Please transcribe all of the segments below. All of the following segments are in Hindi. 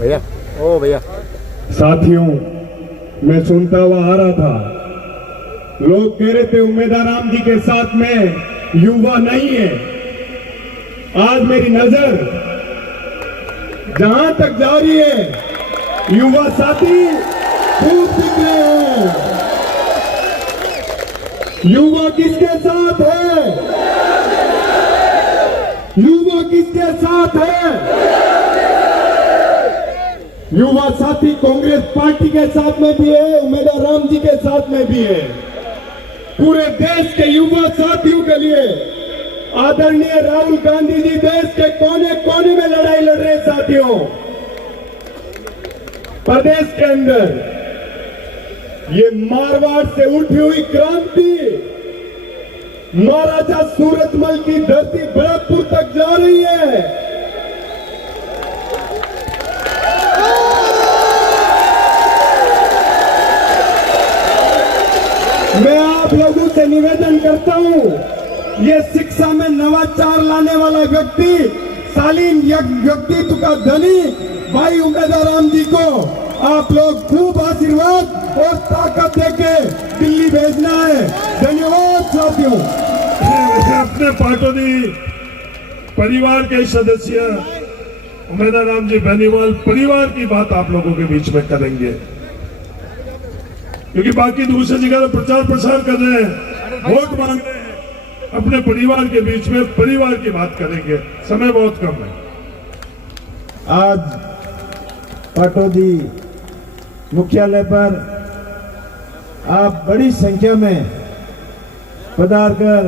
भैया ओ भैया साथियों, मैं सुनता हुआ आ रहा था, लोग कह रहे थे उम्मीदवार राम जी के साथ में युवा नहीं है। आज मेरी नजर जहां तक जा रही है, युवा साथी खूब दिख रहे हैं। युवा किसके साथ है? युवा किसके साथ है? युवा साथी कांग्रेस पार्टी के साथ में भी है, उम्मीदवार राम जी के साथ में भी है। पूरे देश के युवा साथियों के लिए आदरणीय राहुल गांधी जी देश के कोने कोने में लड़ाई लड़ रहे साथियों। प्रदेश के अंदर ये मारवाड़ से उठी हुई क्रांति महाराजा सूरजमल की धरती भरतपुर तक जा रही है। मैं आप लोगों से निवेदन करता हूं, ये शिक्षा में नवाचार लाने वाला व्यक्ति, शालीन व्यक्तित्व का धनी भाई उम्मीदवार राम जी को आप लोग खूब आशीर्वाद और ताकत देके दिल्ली भेजना है। धन्यवाद साथियों। अपने पाटोदी परिवार के सदस्य उम्मीदवार राम जी बेनीवाल परिवार की बात आप लोगों के बीच में करेंगे, क्योंकि बाकी दूसरी जगह प्रचार प्रसार कर रहे हैं, वोट मांग रहे हैं। अपने परिवार के बीच में परिवार की बात करेंगे, समय बहुत कम है। आज पाटोदी मुख्यालय पर आप बड़ी संख्या में पधार कर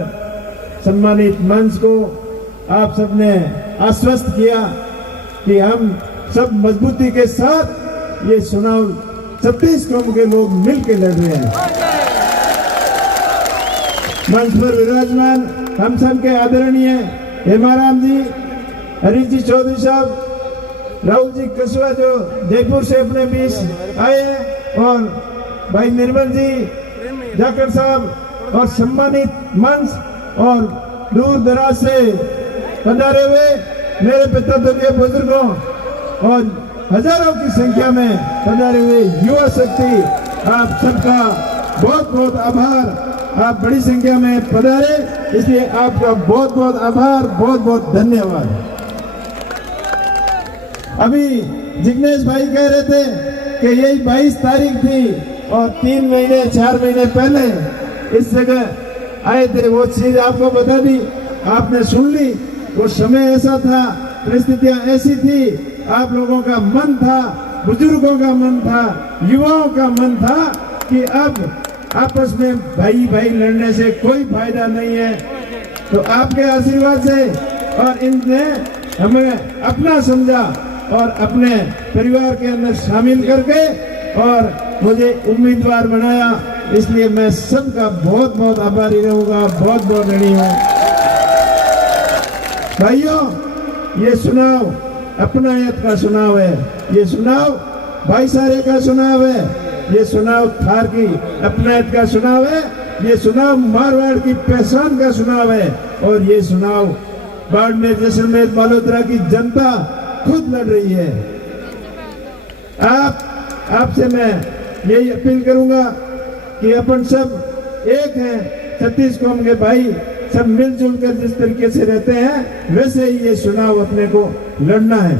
सम्मानित मंच को आप सबने आश्वस्त किया कि हम सब मजबूती के साथ ये चुनाव 36 कौम के लोग मिलकर लड़ रहे हैं। मंच पर विराजमान हम सब के आदरणीय हेमाराम जी, हरीश जी चौधरी साहब, राहुल जी कसवा जो जयपुर से अपने बीच आए हैं, और भाई निर्मल जी जाकर साहब, और सम्मानित मंच और दूर दराज से पधारे हुए मेरे पिताजी बुजुर्गों और हजारों की संख्या में पधारे हुए युवा शक्ति, आप सबका बहुत बहुत आभार। आप बड़ी संख्या में पधारे, इसलिए आपका बहुत बहुत आभार, बहुत बहुत धन्यवाद। अभी जिग्नेश भाई कह रहे थे कि यही 22 तारीख थी और 3 महीने 4 महीने पहले इस जगह आए थे। वो चीज आपको बता दी, आपने सुन ली। वो समय ऐसा था, परिस्थितियां ऐसी थी, आप लोगों का मन था, बुजुर्गों का मन था, युवाओं का मन था कि अब आपस में भाई भाई लड़ने से कोई फायदा नहीं है। तो आपके आशीर्वाद से और इनने हमें अपना समझा और अपने परिवार के अंदर शामिल करके और मुझे उम्मीदवार बनाया, इसलिए मैं सबका बहुत बहुत आभारी रहूंगा, बहुत बहुत ऋणी हूँ। भाइयों, ये चुनाव अपनायत का चुनाव है, ये चुनाव भाईचारे का चुनाव है, ये चुनाव थार की अपनायत का चुनाव है, ये चुनाव मारवाड़ की पहचान का चुनाव है, और ये चुनाव बाड़मेर जैसलमेर बालोतरा की जनता खुद लड़ रही है। आपसे मैं यही अपील करूंगा कि अपन सब एक हैं, 36 कौम के भाई सब मिलजुल कर जिस तरीके से रहते हैं वैसे ही ये चुनाव अपने को लड़ना है।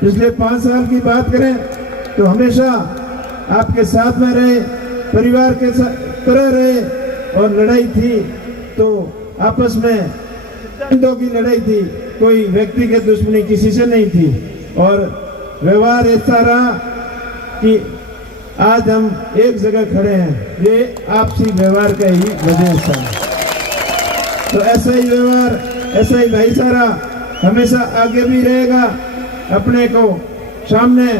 पिछले 5 साल की बात करें तो हमेशा आपके साथ में रहे, परिवार के तरह रहे, और लड़ाई थी तो आपस में सिद्धांतों की लड़ाई थी, कोई व्यक्तिगत दुश्मनी किसी से नहीं थी। और व्यवहार ऐसा रहा कि आज हम एक जगह खड़े हैं, ये आपसी व्यवहार का ही वजह से। तो ऐसा ही व्यवहार, ऐसा ही भाईचारा हमेशा आगे भी रहेगा। अपने को सामने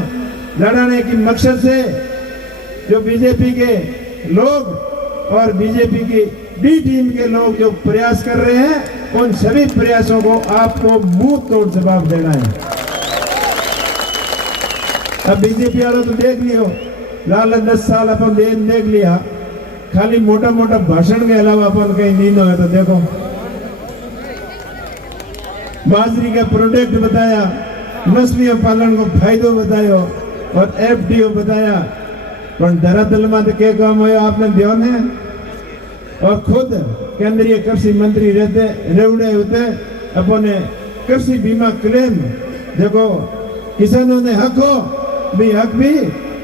लड़ाने की मकसद से जो बीजेपी के लोग और बीजेपी की बी टीम के लोग जो प्रयास कर रहे हैं, उन सभी प्रयासों को आपको मुंह तोड़ जवाब देना है। अब बीजेपी वालों तो देख लियो, लाल 10 साल अपन देख लिया, खाली मोटा मोटा भाषण के अलावा अपन कहीं नींद हो तो देखो, बाजरी का प्रोडक्ट बताया, मछलियों पालन को फायदो बतायो और एफडीओ बताया, पर धरातल में तो क्या काम हो आपने ध्यान है। और खुद केंद्रीय कृषि मंत्री रहते रेवड़े होते अपने कृषि बीमा क्लेम जो किसानों ने हक हो भी हक भी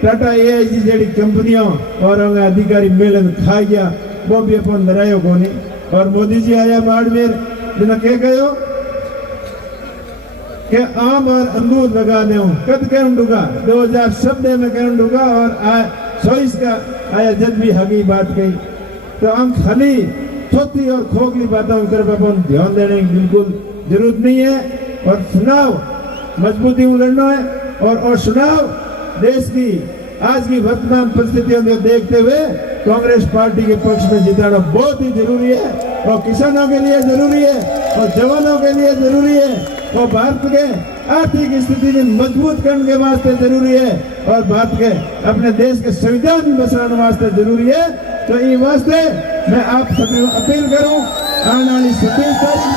टाटा एआईजी जड़ी कंपनियों और अधिकारी मिलन खा गया वो भी अपन डरायो कोनी। और मोदी जी आया बाड़मेर जिन्हें क्या कहो कि आम और अंगूर लगा दे कद कह डूगा 2017 में कह डूगा और 24 का आया जब भी हगी बात कही। तो हम खाली छोटी और खोखली बातों की तरफ अपन ध्यान देने की बिल्कुल जरूरत नहीं है। और चुनाव मजबूती में लड़ना है और चुनाव देश की आज की वर्तमान परिस्थितियों को देखते हुए कांग्रेस पार्टी के पक्ष में जिताना बहुत ही जरूरी है और किसानों के लिए जरूरी है और जवानों के लिए जरूरी है और भारत के आर्थिक स्थिति में मजबूत करने के वास्ते जरूरी है और भारत के अपने देश के संविधान में बसाने वास्ते जरूरी है। तो ये वास्ते मैं आप सभी अपील करूं आने वाली 27 तारीख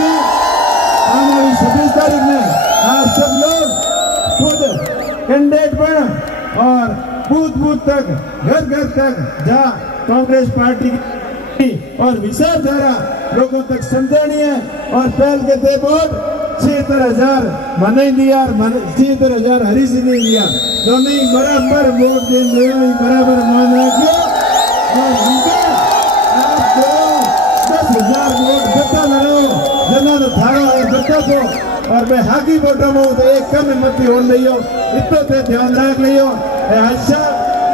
में आप सब लोग खुद कैंडिडेट बन और बूथ बूथ तक घर घर तक जा कांग्रेस पार्टी की और विचारधारा लोगों तक समझानी है। और पहल के थे वोट 76,000 मने दिया 76,000 हरी से नहीं दिया दोनों ही बराबर वोट देने बराबर मान रखिए और उनके आप 10,000 वोट बता लगाओ जना तो थारो है बता तो और मैं हाकी वोटों में तो एक कम मत हो लियो इतना ते ध्यान रख लियो ऐसा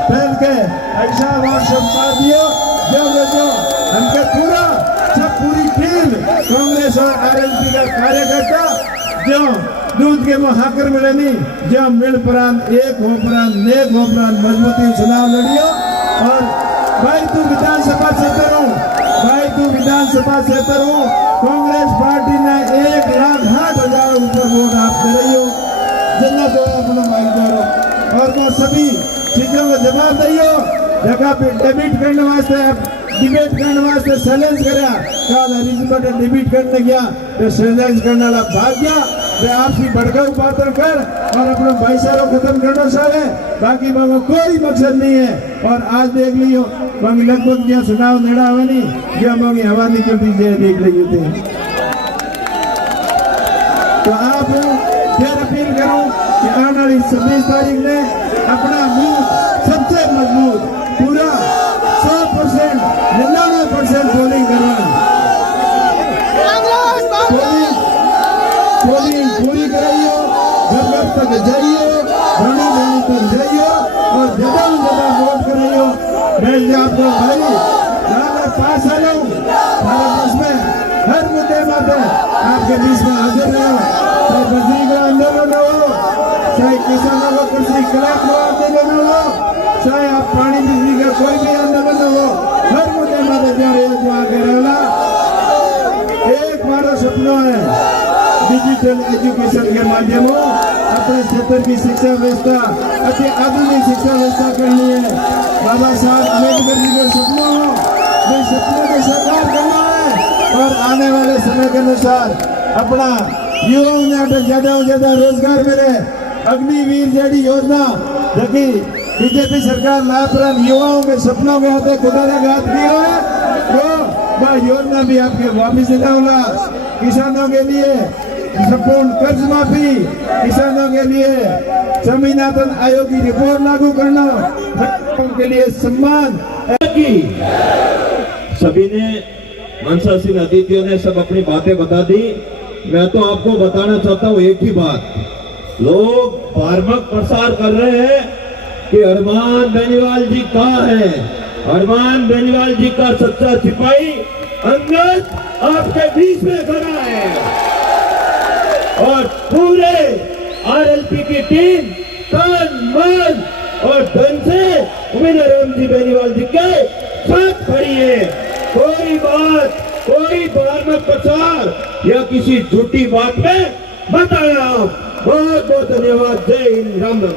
पहल के ऐसा वर्षम दियो जो हमके पूरा सब पूरी टीम कांग्रेस और आरएलपी का कार्यकर्ता जो दूध के मुहाकर मिले नहीं जो मिल प्रांत एक हो प्रांत नेक हो प्रांत मजबूती चुनाव लड़ियो। और भाई तू विधानसभा क्षेत्र हूँ कांग्रेस पार्टी ने 1,60,000 ऊपर वोट आप दे रही हो जितना तो अपना माइक करो और वो सभी चीजों का जवाब दियो जगह पे डिबेट करने वास्ते डिबेट करने वास्ते चैलेंज करा काल हरिजन डिबेट करने गया तो चैलेंज करने वाला भाग गया वे आपकी भड़काऊ बातें कर और अपना भाईचारा खत्म करना चाहे बाकी वहाँ कोई मकसद नहीं है। और आज देख लियो वहाँ लगभग यहाँ चुनाव नेड़ा हुआ नहीं यहाँ वहाँ हवा निकलती है देख रही थे। तो आप फिर अपील करूं कि आने वाली 26 तारीख में अपना मुंह सबसे मजबूत पूरा 100% 99% पोलिंग करवाना पोलिंग पूरी कराइयो घर घर तक जाइयो घड़ी घड़ी तक जाइयो और ज्यादा से ज्यादा वोट कराइयो। मैं आपको भाई लगातार 5 सालों भारत देश में हर मुद्दे में आपके बीच में हाजिर रहा चाहे बजरी का आंदोलन हो चाहे किसानों को कृषि खिलाफ आंदोलन हो चाहे आप पानी बिजली का कोई भी आंदोलन हो हर मुद्दे में जा रहे जो आगे रहना। एक हमारा सपना है डिजिटल एजुकेशन के माध्यमों अपने क्षेत्र की शिक्षा व्यवस्था अति आधुनिक शिक्षा व्यवस्था करनी है। बाबा साहब अम्बेडकर जी का सपना हो वे सपने को साकार करना है और आने वाले समय के अनुसार अपना युवाओं ने ज्यादा से ज्यादा रोजगार मिले। अग्निवीर जड़ी योजना जबकि बीजेपी सरकार लाभप्रद युवाओं के सपनों के हाथे खुदा ने घात किया है तो वह योजना भी आपके वापिस दिलाऊंगा। किसानों के लिए संपूर्ण कर्ज माफी, किसानों के लिए स्वामीनाथन आयोग की रिपोर्ट लागू करना, के लिए सम्मान की सभी ने मनसा सिंह आदित्य ने सब अपनी बातें बता दी। मैं तो आपको बताना चाहता हूँ एक ही बात, लोग धार्मिक प्रसार कर रहे हैं कि हनुमान बेनीवाल जी कहाँ है। हनुमान बेनीवाल जी का सच्चा सिपाही अंगद आपके बीच में खड़ा है और पूरे आरएलपी की टीम तन मन और धन से राम जी बेनीवाल जी के साथ खड़ी है। कोई बात कोई धार्मिक प्रचार या किसी झूठी बात में मत आना। बहुत बहुत धन्यवाद। जय हिंद, राम राम।